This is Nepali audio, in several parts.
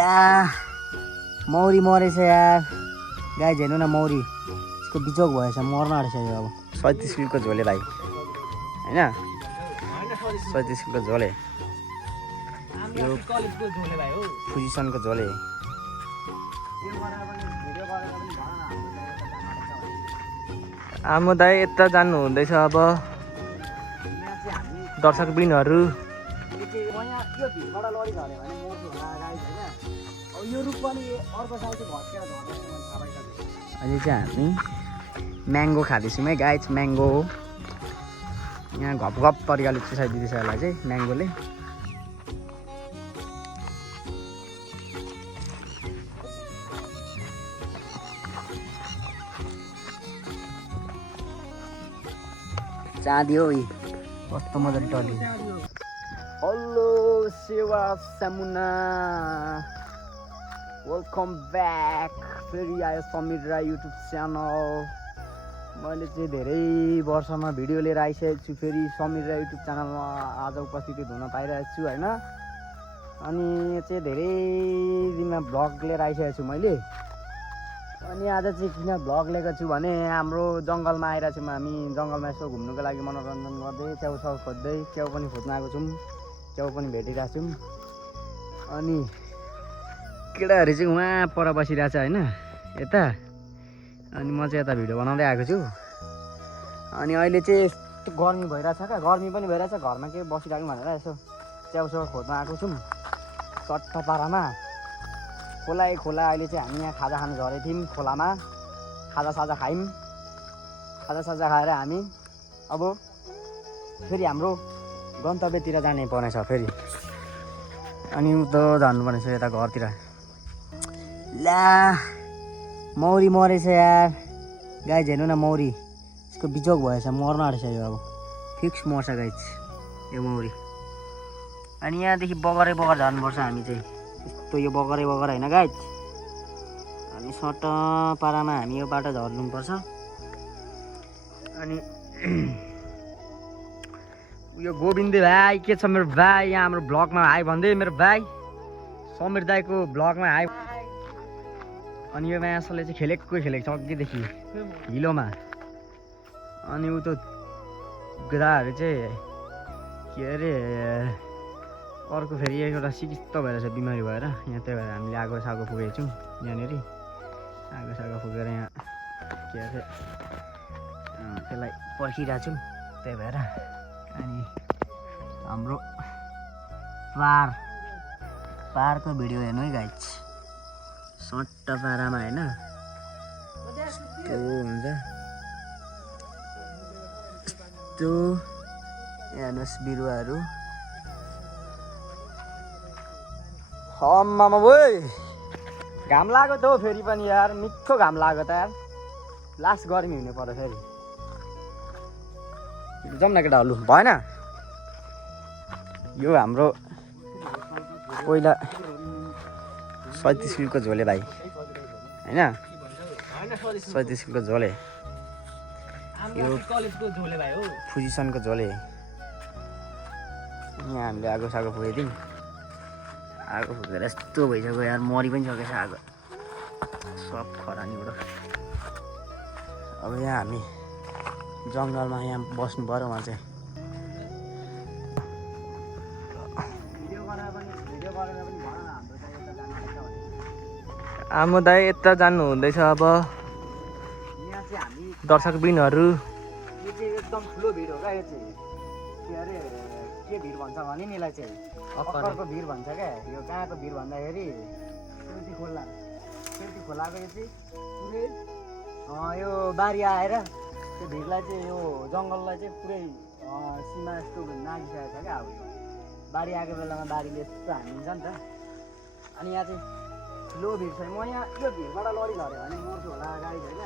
ला मौरी मरेछ यार गाई हेर्नु न मौरी यसको बिचोक भएछ मर्न आँटेछ यो अब 37 किलोको झोले भाइ हैन 37 किलोको झोले यो पोजिसनको झोले आमो दाइ यता जानु हुँदैछ अब दर्शकबिनहरू अहिले चाहिँ हामी म्याङ्गो खाँदैछौँ है गाइज म्याङ्गो हो यहाँ घप घप तरिकाले चुसाइदिँदैछ यसलाई चाहिँ म्याङ्गोले चाँदी हो कस्तो मजाले टल्यो हेलो सेवा सामुना वेलकम ब्याक फेरि आयो समीर राई युट्युब च्यानल मैले चाहिँ धेरै वर्षमा भिडियो लिएर आइसकेको छु फेरि समीर राई युट्युब च्यानलमा आज उपस्थिति हुन पाइरहेको छु होइन अनि चाहिँ धेरै दिनमा भ्लग लिएर आइसकेको छु मैले अनि आज चाहिँ किन भ्लग लिएको छु भने हाम्रो जङ्गलमा आइरहेको छौँ हामी जङ्गलमा यसो घुम्नुको लागि मनोरञ्जन गर्दै च्याउसाउ खोज्दै च्याउ पनि खोज्न आएको छौँ च्याउ पनि भेटिरहेको छौँ अनि केटाहरू चाहिँ उहाँ पर बसिरहेछ होइन यता अनि म चाहिँ यता भिडियो बनाउँदै आएको छु अनि अहिले चाहिँ यस्तो गर्मी भइरहेछ क्या गर्मी पनि भइरहेछ घरमा के बसिराख्नु भनेर यसो च्याउसाउ खोज्न आएको छौँ चट्ट पारामा खोला अहिले चाहिँ हामी यहाँ खाजा खानु झरेको थियौँ खोलामा खाजासाजा खायौँ खाजासाजा खाएर हामी अब फेरि हाम्रो गन्तव्यतिर जाने पर्नेछ फेरि अनि उता जानुपर्ने छ यता घरतिर ला मौरी मरेछ यार गाई हेर्नु न मौरी यसको बिचोक भएछ मर्न आँटेछ यो अब फिक्स मर्छ गाई यो मौरी अनि यहाँदेखि बगरै बगर जानुपर्छ हामी चाहिँ यस्तो यो बगरै बगर होइन गाई अनि सट्ट पारामा हामी यो बाटो झर्नुपर्छ अनि यो गोविन्द भाइ के छ मेरो भाइ यहाँ हाम्रो ब्लगमा आयो भन्दै मेरो भाइ समीर दाईको ब्लगमा आयो अनि यो मासले चाहिँ खेलेको छ अघिदेखि हिलोमा अनि उ त गधाहरू चाहिँ के अरे अर्को फेरि एउटा सिकिस्त भएर छ बिमारी भएर यहाँ त्यही भएर हामीले आगो सागो फुकेको छौँ यहाँनिर आगो सागो फुकेर यहाँ के अरे त्यसलाई पर्खिरहेको छौँ त्यही भएर अनि हाम्रो पाहाडको भिडियो हेर्नु है गाइज सट्ट पारामा होइन यस्तो हुन्छ यस्तो हेर्नुहोस् बिरुवाहरू हम्मामा बोइ घाम लाग्यो त हौ फेरि पनि यार मिठो घाम लाग्यो त यार लास्ट गर्मी हुनु पर्यो फेरि जाउँ न केटा लु भएन यो हाम्रो पहिला 37 किलोको झोले भाइ होइन 37 किलोको झोले यो पोजिसनको झोले यहाँ हामीले आगो सागो फुकेको आगो फुकेर यस्तो भइसक्यो यार मरि पनि सकेछ आगो सब खरानीबाट अब यहाँ हामी जङ्गलमा यहाँ बस्नु पऱ्यो उहाँ चाहिँ आमो दाइ यता जानु हुँदैछ अब दर्शकबिनहरू यो चाहिँ एकदम ठुलो भिड हो क्या यो चाहिँ के अरे के भिड भन्छ भने नि यसलाई चाहिँ अक्करको भिड भन्छ क्या यो कहाँको भिड भन्दाखेरि सेल्फी खोलाको यो चाहिँ पुरै यो बारी आएर त्यो भिडलाई चाहिँ यो जङ्गललाई चाहिँ पुरै सीमा यस्तो नागिसकेको छ क्या अब बारी आएको बेलामा बारीले यस्तो हानिन्छ नि त अनि यहाँ चाहिँ ठुलो भिड छ म यहाँ यो भिडबाट लडी झऱ्यो भने मर्छु होला गाडी होइन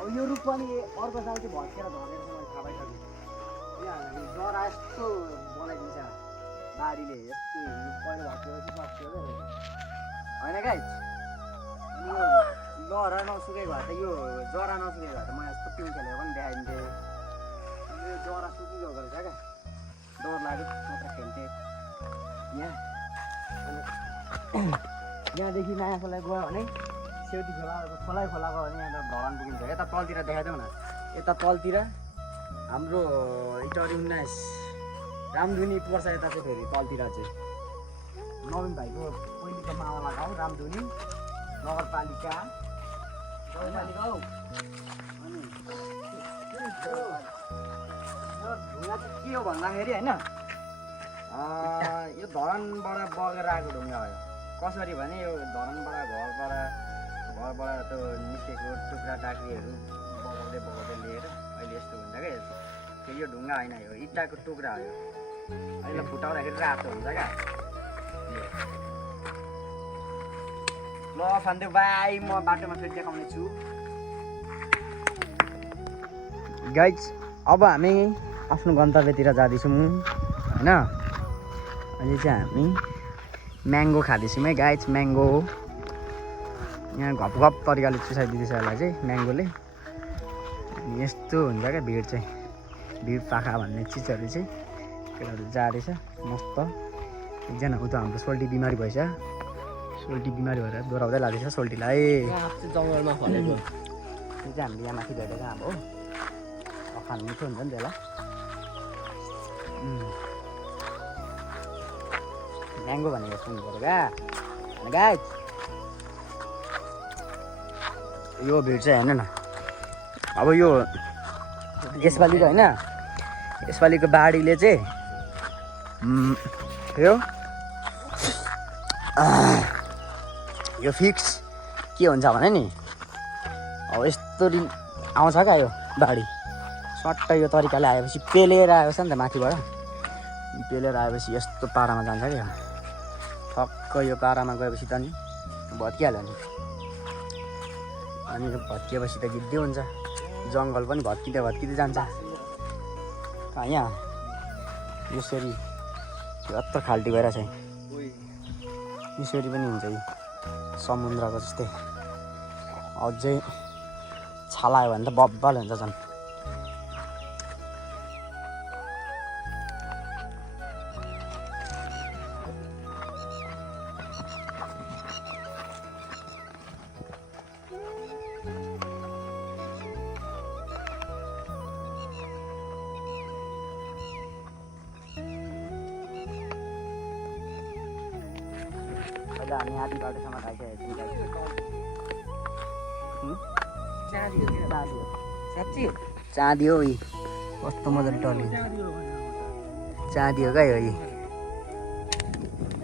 अब यो रुख पनि अर्को साल चाहिँ भत्केर झरेर मलाई थाहा भइसक्यो यहाँ जरा यस्तो बनाइदिन्छ बारीले यस्तो पहिलो भत्केपछि सक्यो होइन गाई अनि यो लहरा नसुकेको भए त यो जरा नसुकेको भए त म यस्तो पिङ खेलेको पनि देखाइदिन्थेँ यो जरा सुकिगएको रहेछ क्या डर लाग्यो मात्र खेल्थेँ यहाँ यहाँदेखि नयाँ खोला गयो भने सेउटी खोला खोला गयो भने यहाँ धरान पुगिन्छ। यता तलतिर देखाइदेऊ न, यता तलतिर हाम्रो इटरी 19 रामधुनी पर्छ। यता चाहिँ फेरि तलतिर चाहिँ नवीन भाइको पहिलेको मावला गाउँ रामधुनी नगरपालिका हौ। अनि ढुङ्गा चाहिँ के हो भन्दाखेरि होइन, यो धरानबाट बगेर आएको ढुङ्गा हो। कसरी भने यो धरानबाट घरबाट त्यो निस्केको टुक्रा टाक्रीहरू बगाउँदै लिएर अहिले यस्तो हुन्छ क्या। फेरि यो ढुङ्गा होइन, यो इँटाको टुक्रा हो। यो अहिले फुटाउँदाखेरि रातो हुन्छ क्या। ल सन्देव भाइ, म बाटोमा फेरि देखाउने छु। गाइज अब हामी आफ्नो गन्तव्यतिर जाँदैछौँ होइन। अहिले चाहिँ हामी म्याङ्गो खाँदैछौँ है गाइज। म्याङ्गो यहाँ घप घप तरिकाले चुसाइदिँदैछ यसलाई चाहिँ म्याङ्गोले। अनि यस्तो हुन्छ क्या भिड चाहिँ, भिड पाखा भन्ने चिजहरू चाहिँ केटाहरू जाँदैछ मस्त। एकजना उता हाम्रो सोल्टी बिमारी भएछ, सोल्टी बिमारी भएर दोहोऱ्याउँदै लाँदैछ सोल्टीलाई। जङ्गलमा फलेको त्यो चाहिँ हामीले यहाँ माथि भेटेको अब खानु मिठो हुन्छ नि त्यसलाई। म्याङ्गो भनेको सुन्नु पऱ्यो क्या गाइज। यो भिड चाहिँ हेर्नु न, अब यो यसपालिको होइन, यसपालिको बाढीले चाहिँ यो फिक्स के हुन्छ भने नि, अब यस्तो दिन आउँछ क्या यो बाढी। सट्ट यो तरिकाले आएपछि पेलेर आएछ नि त माथिबाट, पेलेर आएपछि यस्तो पारामा जान्छ क्या। ठक्क यो पारामा गएपछि त नि भत्किहाल्यो नि। अनि यो भत्किएपछि त गिद्धै हुन्छ, जङ्गल पनि भत्किँदै जान्छ। यहाँ यसरी यत्रो खाल्टी भइरहेछ, यसरी पनि हुन्छ। समुद्रको जस्तै अझै छालायो भने त बब्बल हुन्छ झन्। हामी आधी बाटोसम्म आइसकेको छौँ। चाँदी हो यी, कस्तो मजाले टल्यो। चाँदी हो क्या यो, यी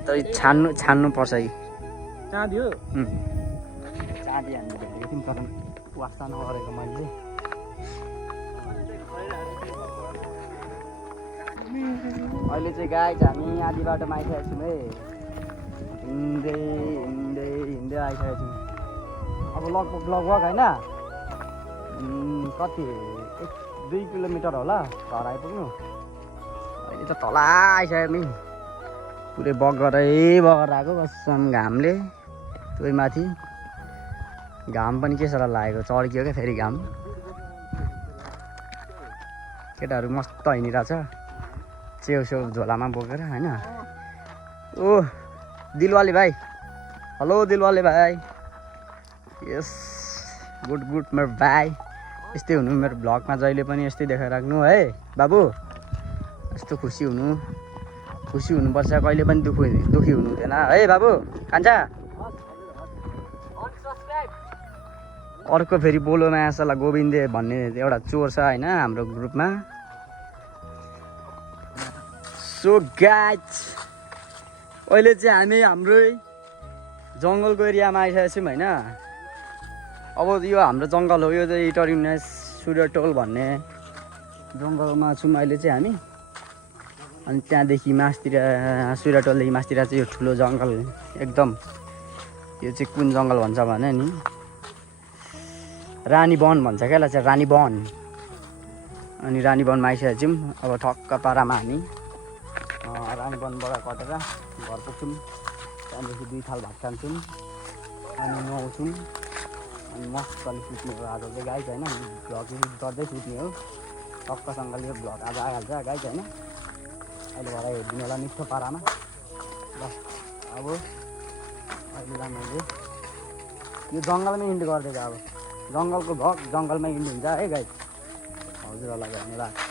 तर छान्नु पर्छ। यी चाँदी हो। चाँदी हामीले भेटेको थियौँ तर वास्ता नगरेको मैले। अहिले चाहिँ गाइज हामी आधी बाटोमा आइसकेको छौँ है। हिँड्दै आइसकेको छौँ। अब लगभग होइन, कति 1-2 किलोमिटर होला घर आइपुग्नु। अहिले त तल आइसक्यो नि, पुरै बगरै आएको कसम घामले। त्यही माथि घाम पनि के साह्रो लागेको, चड्कियो क्या फेरि घाम। केटाहरू मस्त हिँडिरहेछ छेउ झोलामा बोकेर होइन। ओ दिलवाले भाइ, हेलो दिलवाले भाइ। यस गुड मेरो भाइ। यस्तै हुनु मेरो भ्लगमा जहिले पनि यस्तै देखाइराख्नु है बाबु। यस्तो खुसी हुनुपर्छ, कहिले पनि दुःखी हुनु हुँदैन है बाबु। कान्छा अर्को फेरि बोलोमा आसला गोविन्दे भन्ने एउटा चोर छ होइन हाम्रो ग्रुपमा। सो गाइज अहिले चाहिँ हामी हाम्रै जङ्गलको एरियामा आइसकेको छौँ होइन। अब यो हाम्रो जङ्गल हो, यो चाहिँ इटरी 19 सूर्यटोल भन्ने जङ्गलमा छौँ अहिले चाहिँ हामी। अनि त्यहाँदेखि मासतिर सूर्यटोलदेखि मासतिर चाहिँ यो ठुलो जङ्गल एकदम। यो चाहिँ कुन जङ्गल भन्छ भने नि रानी वन भन्छ क्या यसलाई चाहिँ, रानी वन। अनि रानी वनमा आइसकेको छौँ। अब ठक्क पारामा हामी रानी वनबाट कटेर घर पुग्छौँ। त्यहाँदेखि 2 थाल भात खान्छौँ अनि नुहाउँछौँ अनि मस्तले सुत्ने हो आज चाहिँ गाइज होइन। भ्लग गर्दै सुत्ने हो टक्कसँगले। यो भ्लग आज आइहाल्छ गाइज होइन। अहिले भएर हेरिदिनु होला मिठो पारामा। ल अब अहिलेलाई मैले यो जङ्गलमै इन्ड गरिदिएको अब जङ्गलको भग जङ्गलमै इन्ड हुन्छ है गाइस हजुरहरूलाई धन्यवाद।